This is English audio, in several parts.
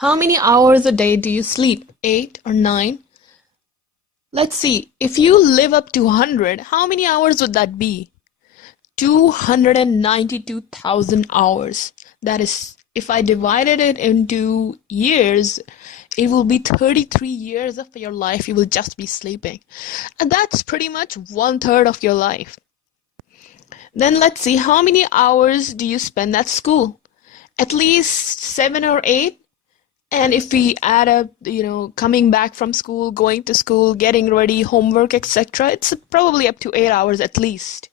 How many hours a day do you sleep? 8 or 9? Let's see. If you live up to 100, how many hours would that be? 292,000 hours. That is, if I divided it into years, it will be 33 years of your life you will just be sleeping. And that's pretty much 1/3 of your life. Then let's see, how many hours do you spend at school? At least 7 or 8? And if we add up, coming back from school, going to school, getting ready, homework, etc., it's probably up to 8 hours at least.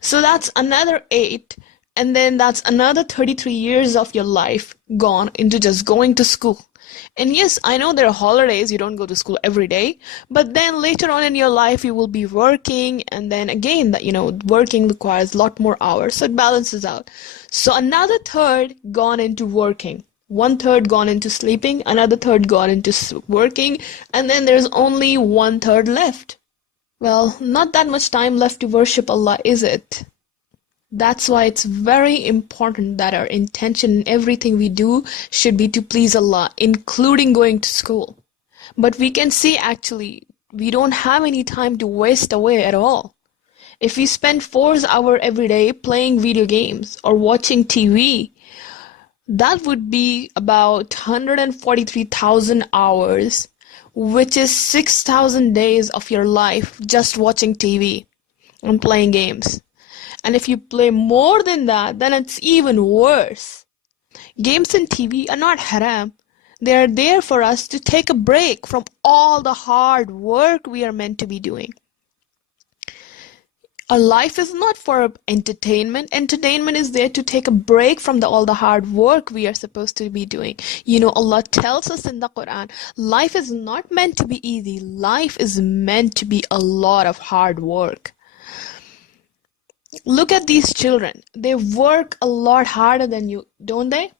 So that's another 8, and then that's another 33 years of your life gone into just going to school. And yes, I know there are holidays, you don't go to school every day, but then later on in your life you will be working, and then again, working requires a lot more hours, so it balances out. So another third gone into working. 1/3 gone into sleeping, another third gone into working, and then there's only 1/3 left. Well, not that much time left to worship Allah, is it? That's why it's very important that our intention in everything we do should be to please Allah, including going to school. But we can see actually, we don't have any time to waste away at all. If we spend 4 hours every day playing video games or watching TV, that would be about 143,000 hours, which is 6,000 days of your life just watching TV and playing games. And if you play more than that, then it's even worse. Games and TV are not haram. They are there for us to take a break from all the hard work we are meant to be doing. Our life is not for entertainment. Entertainment is there to take a break from all the hard work we are supposed to be doing. Allah tells us in the Quran, life is not meant to be easy. Life is meant to be a lot of hard work. Look at these children. They work a lot harder than you, don't they?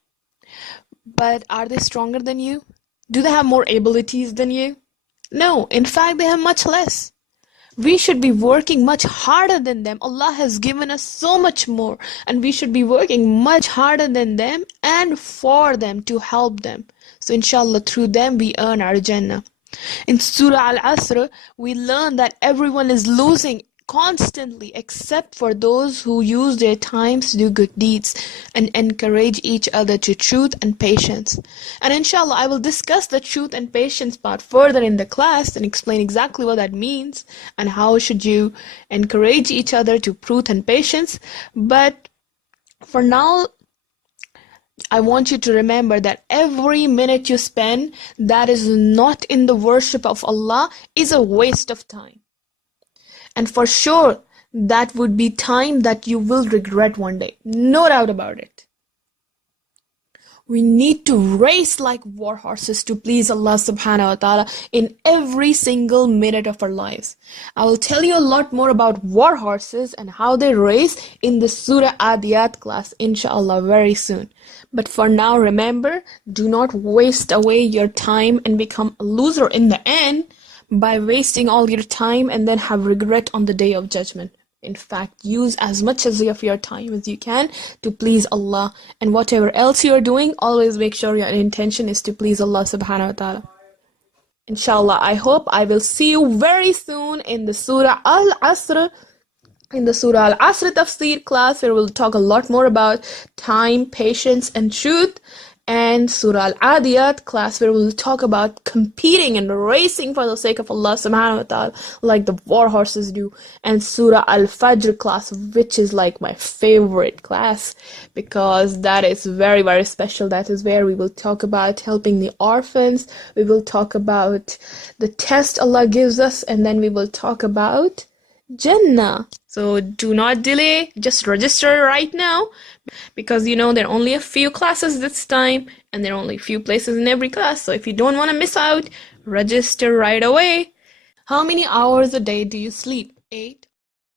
But are they stronger than you? Do they have more abilities than you? No, in fact, they have much less. We should be working much harder than them. Allah has given us so much more, and we should be working much harder than them and for them to help them. So inshallah, through them we earn our Jannah. In Surah Al-Asr, we learn that everyone is losing constantly except for those who use their times to do good deeds and encourage each other to truth and patience. And inshallah, I will discuss the truth and patience part further in the class and explain exactly what that means and how should you encourage each other to truth and patience. But for now, I want you to remember that every minute you spend that is not in the worship of Allah is a waste of time. And for sure, that would be time that you will regret one day. No doubt about it. We need to race like war horses to please Allah subhanahu wa ta'ala in every single minute of our lives. I will tell you a lot more about war horses and how they race in the Surah Adiyat class, inshallah, very soon. But for now, remember, do not waste away your time and become a loser in the end by wasting all your time and then have regret on the day of judgment. In fact, use as much of your time as you can to please Allah, and whatever else you are doing, always make sure your intention is to please Allah subhanahu wa ta'ala. Inshallah, I hope I will see you very soon in the Surah Al-Asr, Tafsir class, where we'll talk a lot more about time, patience, and truth. And Surah Al-Adiyat class, where we'll talk about competing and racing for the sake of Allah subhanahu wa ta'ala, like the war horses do. And Surah Al-Fajr class, which is like my favorite class, because that is very, very special. That is where we will talk about helping the orphans. We will talk about the test Allah gives us, and then we will talk about Jannah. So do not delay, just register right now, because there are only a few classes this time and there are only a few places in every class. So if you don't want to miss out, register right away. How many hours a day do you sleep? 8